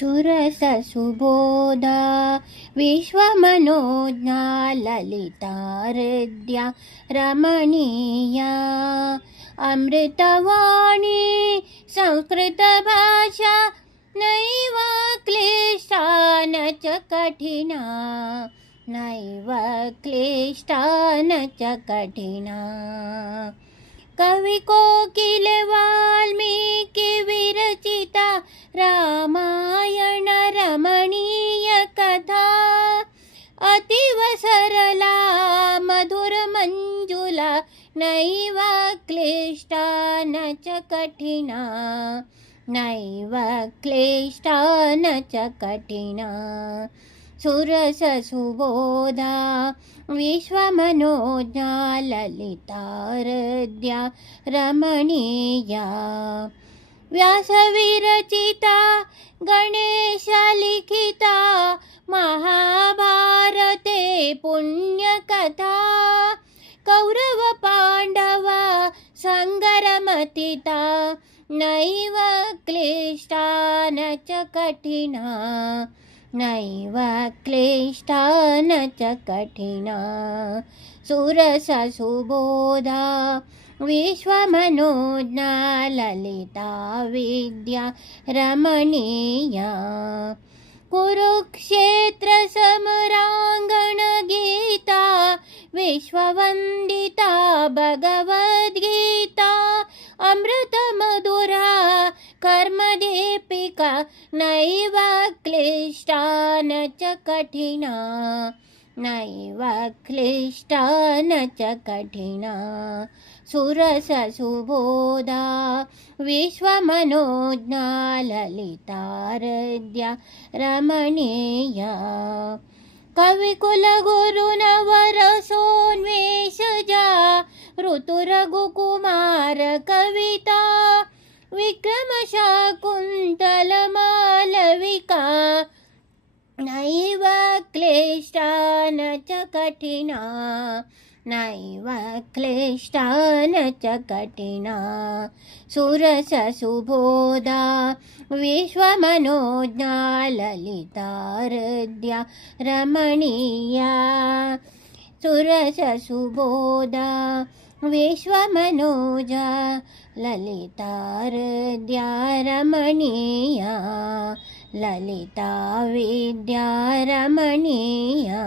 सुरससुबोधा विश्वमनोज्ञा ललिताहृद्या रमणीया अमृतवाणी संस्कृतभाषा नैव क्लिष्टा न च कठिना नैव क्लिष्टा न च कठिना कवि कोकिल वाल्मीकि विरचिता रामायण रमणीय कथा अतीव सरला मधुर मंजुला नैव क्लिष्टा न च कठिना नैव क्लिष्टा न च कठिना सुरससुबोधा विश्वमनोज्ञा ललिताहृद्या रमणीया व्यासविरचिता गणेशलिखिता महाभारते पुण्यकथा कौरवपाण्डव सङ्ग्राममथिता नैव क्लिष्टा न च कठिना नैव क्लिष्टा न च कठिना सुरससुबोधा विश्वमनोज्ञा ललिता विद्या रमणीया कुरुक्षेत्र समरांगण गीता विश्ववंदिता भगवद्गीता अमृत मधुरा कर्मदीपिका नैव क्लिष्टा न च कठिना नैव क्लिष्टा न च कठिना सुरससुबोधा विश्वमनोज्ञा ललिताहृद्या रमणीया कविकुलगुरुनवरसोन्वेषजा ऋतुरघुकुमार कविता विक्रमशाकुन्तलमालविका नैव क्लिष्टा न च कठिना नैव क्लिष्टा न च कठिना सुरससुबोधा विश्वमनोज्ञा ललिताहृद्या रमणीया सुरससुबोधा विश्वमनोजा ललिताहृद्या रमणीया ललिता विद्या रमणीया।